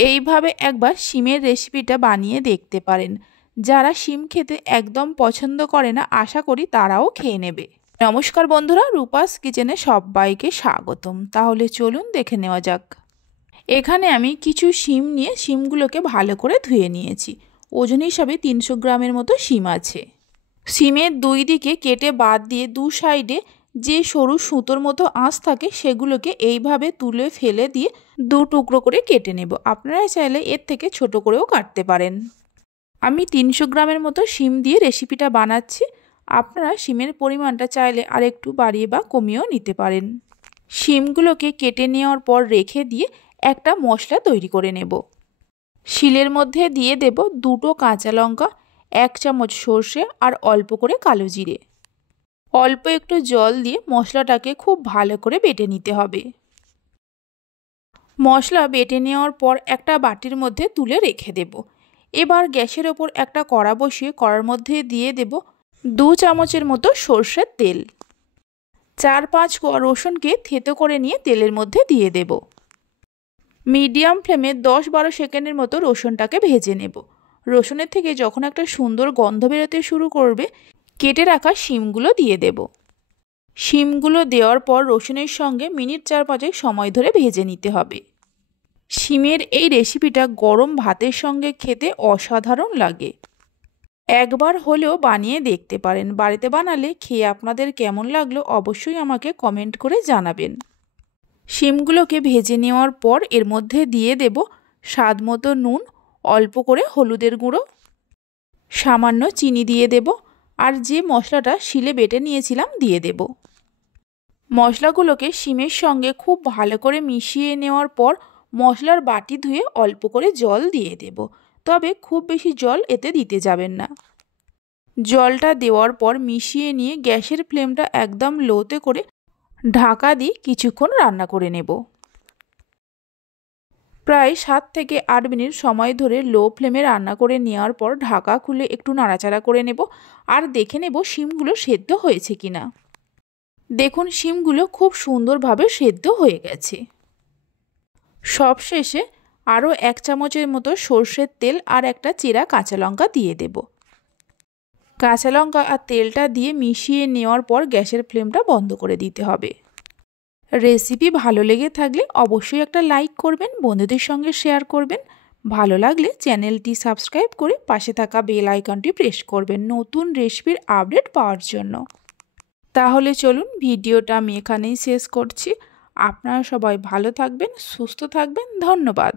এইভাবে একবার শিমের রেসিপিটা বানিয়ে দেখতে পারেন। যারা শিম খেতে একদম পছন্দ করে না আশা করি তারাও খেয়ে নেবে। নমস্কার বন্ধুরা, রূপাস কিচেনে সবাইকে স্বাগতম। তাহলে চলুন দেখে নেওয়া যাক। এখানে আমি কিছু শিম নিয়ে শিমগুলোকে ভালো করে ধুয়ে নিয়েছি। ওজন হিসাবে 300 গ্রামের মতো শিম আছে। শিমের দুই দিকে কেটে বাদ দিয়ে দু সাইডে যে সরু সুতোর মতো আঁশ থাকে সেগুলোকে এইভাবে তুলে ফেলে দিয়ে দু টুকরো করে কেটে নেব। আপনারা চাইলে এর থেকে ছোট করেও কাটতে পারেন। আমি 300 গ্রামের মতো শিম দিয়ে রেসিপিটা বানাচ্ছি। আপনারা শিমের পরিমাণটা চাইলে আর একটু বাড়িয়ে বা কমিয়েও নিতে পারেন। শিমগুলোকে কেটে নেওয়ার পর রেখে দিয়ে একটা মশলা তৈরি করে নেব। শিলের মধ্যে দিয়ে দেব 2টো কাঁচা লঙ্কা, 1 চামচ সর্ষে আর অল্প করে কালো জিরে। অল্প একটু জল দিয়ে মশলাটাকে খুব ভালো করে বেটে নিতে হবে। মশলা বেটে নেওয়ার পর একটা বাটির মধ্যে তুলে রেখে দেব। এবার গ্যাসের ওপর একটা কড়া বসিয়ে কড়ার মধ্যে দিয়ে দেব 2 চামচের মতো সর্ষের তেল। 4-5 কোয়া রসুনকে থেতো করে নিয়ে তেলের মধ্যে দিয়ে দেব। মিডিয়াম ফ্লেমে 10-12 সেকেন্ডের মতো রসুনটাকে ভেজে নেব। রসুনের থেকে যখন একটা সুন্দর গন্ধ বেরোতে শুরু করবে কেটে রাখা শিমগুলো দিয়ে দেব। শিমগুলো দেওয়ার পর রসুনের সঙ্গে মিনিট 4-5 সময় ধরে ভেজে নিতে হবে। শিমের এই রেসিপিটা গরম ভাতের সঙ্গে খেতে অসাধারণ লাগে। একবার হলেও বানিয়ে দেখতে পারেন। বাড়িতে বানালে খেয়ে আপনাদের কেমন লাগলো অবশ্যই আমাকে কমেন্ট করে জানাবেন। শিমগুলোকে ভেজে নেওয়ার পর এর মধ্যে দিয়ে দেব স্বাদ মতো নুন, অল্প করে হলুদের গুঁড়ো, সামান্য চিনি দিয়ে দেব আর যে মশলাটা শিলে বেটে নিয়েছিলাম দিয়ে দেব। মশলাগুলোকে শিমের সঙ্গে খুব ভালো করে মিশিয়ে নেওয়ার পর মশলার বাটি ধুয়ে অল্প করে জল দিয়ে দেব। তবে খুব বেশি জল এতে দিতে যাবেন না। জলটা দেওয়ার পর মিশিয়ে নিয়ে গ্যাসের ফ্লেমটা একদম লোতে করে ঢাকা দিয়ে কিছুক্ষণ রান্না করে নেব। প্রায় 7 থেকে 8 মিনিট সময় ধরে লো ফ্লেমে রান্না করে নেওয়ার পর ঢাকা খুলে একটু নাড়াচাড়া করে নেব আর দেখে নেব শিমগুলো সেদ্ধ হয়েছে কিনা। দেখুন শিমগুলো খুব সুন্দরভাবে সেদ্ধ হয়ে গেছে। সবশেষে আরও 1 চামচের মতো সর্ষের তেল আর একটা চেরা কাঁচা লঙ্কা দিয়ে দেব। কাঁচা লঙ্কা আর তেলটা দিয়ে মিশিয়ে নেওয়ার পর গ্যাসের ফ্লেমটা বন্ধ করে দিতে হবে। রেসিপি ভালো লেগে থাকলে অবশ্যই একটা লাইক করবেন, বন্ধুদের সঙ্গে শেয়ার করবেন। ভালো লাগলে চ্যানেলটি সাবস্ক্রাইব করে পাশে থাকা বেল আইকনটি প্রেস করবেন নতুন রেসিপির আপডেট পাওয়ার জন্য। তাহলে চলুন ভিডিওটা আমি এখানেই শেষ করছি। আপনারা সবাই ভালো থাকবেন, সুস্থ থাকবেন। ধন্যবাদ।